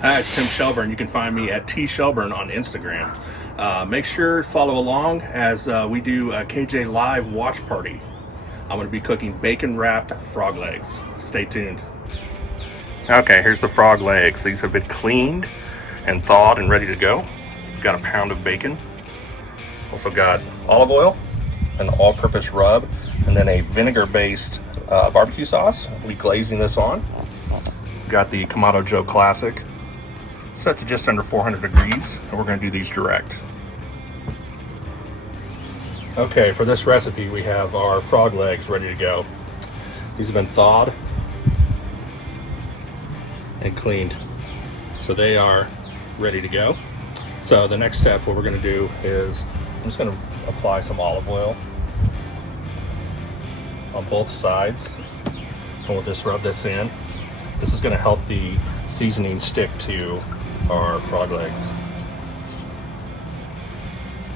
Hi, it's Tim Shelburn. You can find me at T Shelburn on Instagram. Make sure to follow along as we do a KJLIVE watch party. I'm going to be cooking bacon wrapped frog legs. Stay tuned. Okay, here's the frog legs. These have been cleaned and thawed and ready to go. Got a pound of bacon. Also got olive oil, an all-purpose rub, and then a vinegar-based barbecue sauce. We'll be glazing this on. Got the Kamado Joe Classic, set to just under 400 degrees, and we're going to do these direct. Okay, for this recipe we have our frog legs ready to go. These have been thawed and cleaned, so they are ready to go. So the next step, what we're going to do is I'm just going to apply some olive oil on both sides, and we'll just rub this in. This is going to help the seasoning stick to our frog legs.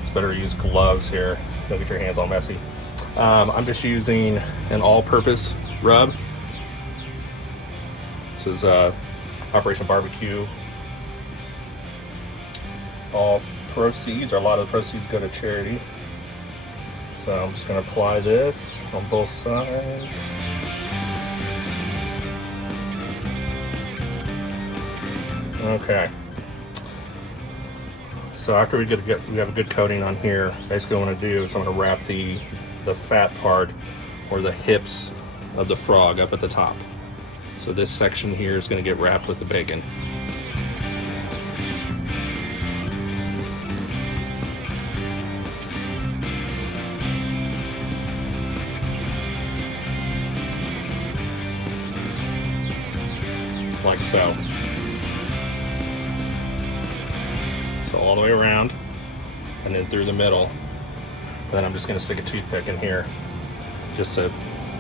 It's better to use gloves here. Don't get your hands all messy. I'm just using an all-purpose rub. This is Operation Barbecue. All proceeds, or a lot of the proceeds, go to charity. So I'm just going to apply this on both sides. Okay. So after we have a good coating on here, basically what I'm going to do is I'm going to wrap the fat part, or the hips of the frog, up at the top. So this section here is going to get wrapped with the bacon. Like so. So all the way around, and then through the middle. Then I'm just going to stick a toothpick in here just to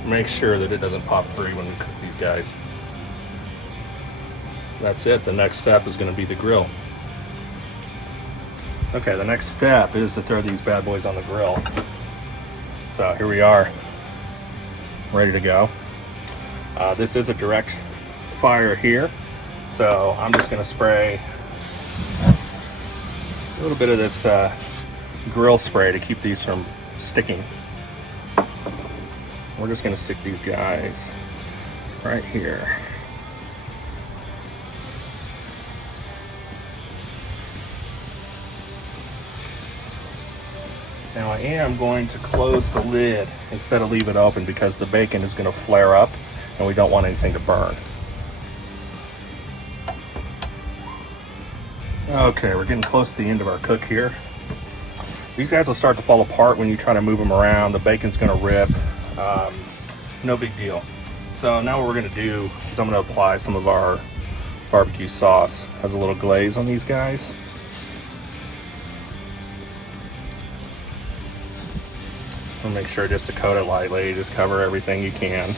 make sure that it doesn't pop free when we cook these guys. That's it. The next step is going to be the grill. Okay, the next step is to throw these bad boys on the grill. So here we are, ready to go. This is a direct fire here, so I'm just going to spray a little bit of this grill spray to keep these from sticking. We're just going to stick these guys right here. Now I am going to close the lid instead of leave it open, because the bacon is going to flare up and we don't want anything to burn. Okay, we're getting close to the end of our cook here. These guys will start to fall apart when you try to move them around. The bacon's going to rip. No big deal. So now what we're going to do is I'm going to apply some of our barbecue sauce. It has a little glaze on these guys. And make sure just to coat it lightly. Just cover everything you can.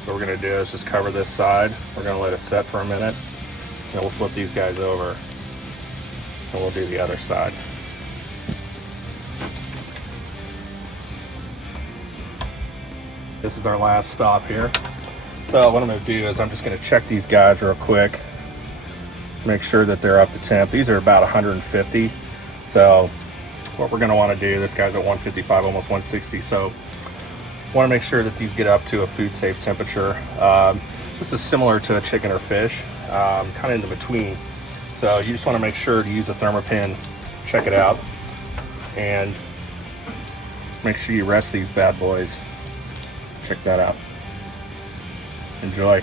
So what we're going to do is just cover this side. We're going to let it set for a minute. And we'll flip these guys over, and we'll do the other side. This is our last stop here. So what I'm going to do is I'm just going to check these guys real quick, make sure that they're up to temp. These are about 150. So what we're going to want to do, this guy's at 155, almost 160. So want to make sure that these get up to a food safe temperature. This is similar to a chicken or fish. Kind of in between. So you just want to make sure to use a thermometer, check it out, and make sure you rest these bad boys. Check that out. Enjoy.